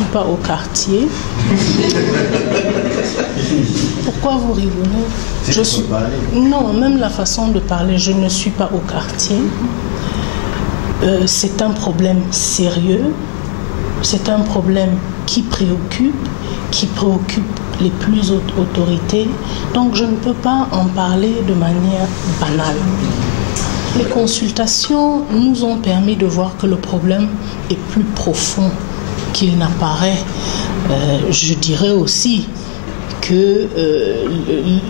suis pas au quartier. Pourquoi vous rigolez? Non, même la façon de parler, je ne suis pas au quartier. C'est un problème sérieux. C'est un problème qui préoccupe les plus hautes autorités. Donc je ne peux pas en parler de manière banale. Les consultations nous ont permis de voir que le problème est plus profond qu'il n'apparaît. Je dirais aussi que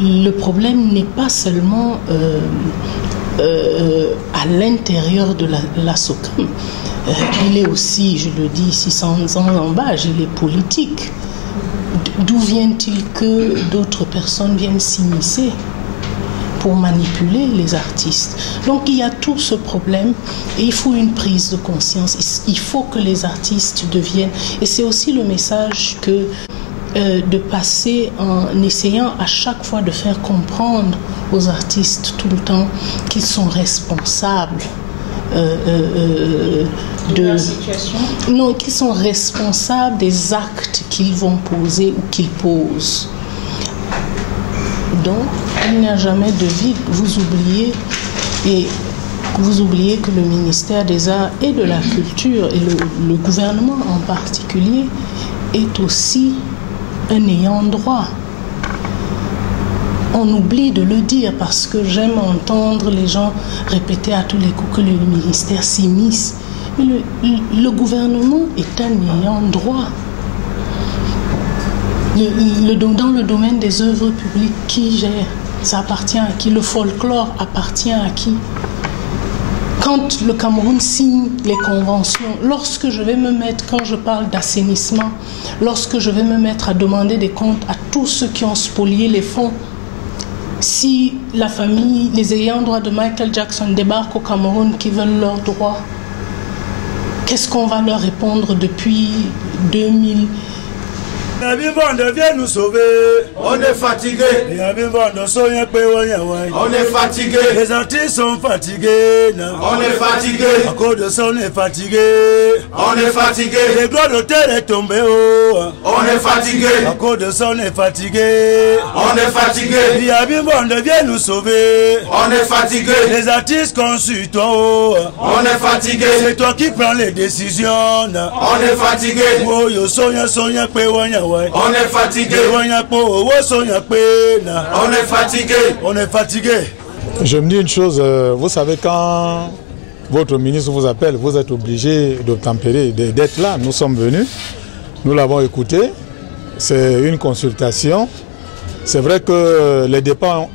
le problème n'est pas seulement à l'intérieur de la SOCAM. Il est aussi, je le dis, 600 ans en bas, il est politique. D'où vient-il que d'autres personnes viennent s'immiscer pour manipuler les artistes? Donc il y a tout ce problème et il faut une prise de conscience. Il faut que les artistes deviennent, et c'est aussi le message que de passer en essayant à chaque fois de faire comprendre aux artistes tout le temps qu'ils sont responsables de la situation. Non, qu'ils sont responsables des actes qu'ils vont poser ou qu'ils posent. Donc, il n'y a jamais de vide. Vous oubliez que le ministère des Arts et de la Culture et le gouvernement en particulier est aussi un ayant droit. On oublie de le dire parce que j'aime entendre les gens répéter à tous les coups que le ministère s'immisce. Mais le gouvernement est un ayant droit. Dans le domaine des œuvres publiques, qui gère? Ça appartient à qui? Le folklore appartient à qui? Quand le Cameroun signe les conventions, lorsque je vais me mettre, quand je parle d'assainissement, lorsque je vais me mettre à demander des comptes à tous ceux qui ont spolié les fonds, si la famille, les ayants droit de Michael Jackson débarquent au Cameroun qui veulent leurs droits, qu'est-ce qu'on va leur répondre depuis 2000? Viens nous sauver. On est fatigué. On est fatigué. Les artistes sont fatigués. On est fatigué. À cause de ça, on est fatigué. On est fatigué. Les droits d'auteur est tombé. On est fatigué. À cause de ça, on est fatigué. On est fatigué. Viens nous sauver. On est fatigué. Les artistes consultent. On est fatigué. C'est toi qui prends les décisions. On est fatigué. On est fatigué. On est fatigué. On est fatigué. Je me dis une chose, vous savez, quand votre ministre vous appelle, vous êtes obligé d'obtempérer, d'être là. Nous sommes venus, nous l'avons écouté. C'est une consultation. C'est vrai que les débats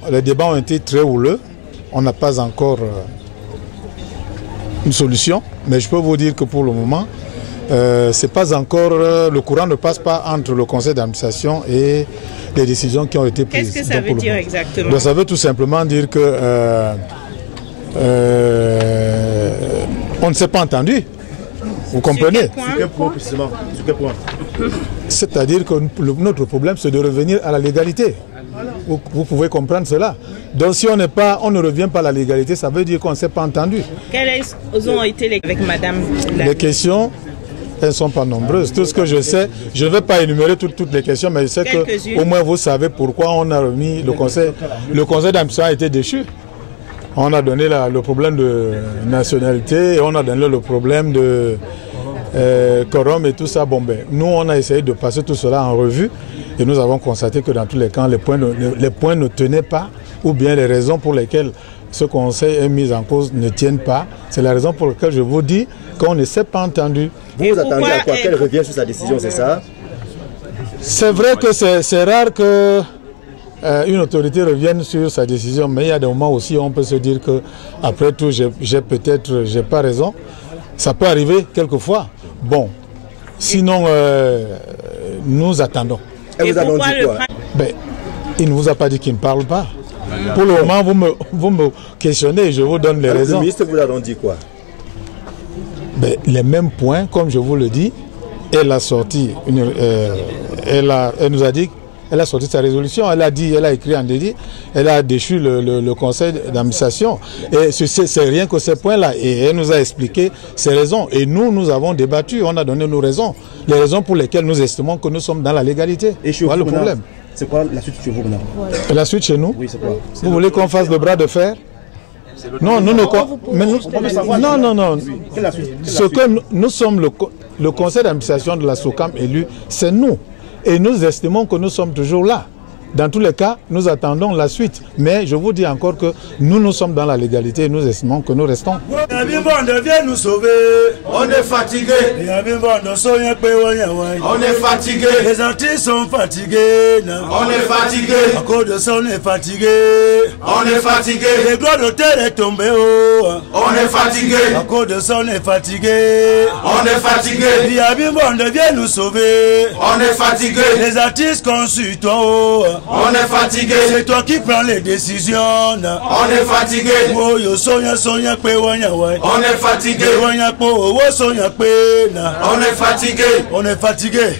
ont été très houleux. On n'a pas encore une solution, mais je peux vous dire que pour le moment, c'est pas encore, le courant ne passe pas entre le conseil d'administration et les décisions qui ont été prises. Qu'est-ce que ça veut dire exactement? Donc, ça veut tout simplement dire que on ne s'est pas entendu. Vous comprenez? Sur quel point précisément? Sur quel point? C'est-à-dire que notre problème, c'est de revenir à la légalité. Vous pouvez comprendre cela. Donc si on ne revient pas à la légalité, ça veut dire qu'on ne s'est pas entendu. Quelles ont été avec madame? Les questions, elles ne sont pas nombreuses. Tout ce que je sais, je ne vais pas énumérer toutes les questions, mais je sais qu'au moins vous savez pourquoi on a remis le conseil. Le conseil d'administration a été déchu. On a donné le problème de nationalité, et on a donné le problème de quorum et tout ça. Bon, ben, nous, on a essayé de passer tout cela en revue et nous avons constaté que dans tous les cas, les points ne tenaient pas, ou bien les raisons pour lesquelles ce conseil est mis en cause ne tiennent pas. C'est la raison pour laquelle je vous dis qu'on ne s'est pas entendu. Vous vous attendez à quoi? Qu'elle revienne sur sa décision, c'est ça? C'est vrai que c'est rare que une autorité revienne sur sa décision, mais il y a des moments aussi où on peut se dire que après tout, j'ai pas raison. Ça peut arriver quelquefois. Bon, sinon, nous attendons. Elle vous a donc dit quoi? Ben, il ne vous a pas dit qu'il ne parle pas. Pour le moment, vous me questionnez, je vous donne les raisons. Le ministre vous a donc dit quoi? Ben, les mêmes points, comme je vous le dis, elle a sorti, elle nous a dit Elle a sorti sa résolution, elle a dit, elle a écrit en délit, elle a déchu le conseil d'administration. Et c'est rien que ces points-là. Et elle nous a expliqué ses raisons. Et nous avons débattu, on a donné nos raisons. Les raisons pour lesquelles nous estimons que nous sommes dans la légalité. Et voilà le problème. C'est quoi la suite chez vous maintenant? La suite chez nous? Oui, c'est quoi? Vous voulez qu'on fasse le bras de fer? Non, non. Ce que nous sommes le conseil d'administration de la SOCAM élu, c'est nous. Et nous estimons que nous sommes toujours là. Dans tous les cas, nous attendons la suite. Mais je vous dis encore que nous sommes dans la légalité et nous estimons que nous restons. Viens nous sauver. On est fatigué. On est fatigué. Les artistes sont fatigués. On est fatigué. À cause de ça, on est fatigué. On est fatigué. Les gloires de terre est tombé. On est fatigué. À cause de ça, on est fatigué. On est fatigué. Viens nous sauver. On est fatigué. Les artistes consultent toi. On est fatigué. C'est toi qui prends les décisions. On est fatigué. On est fatigué. On est fatigué. On est fatigué.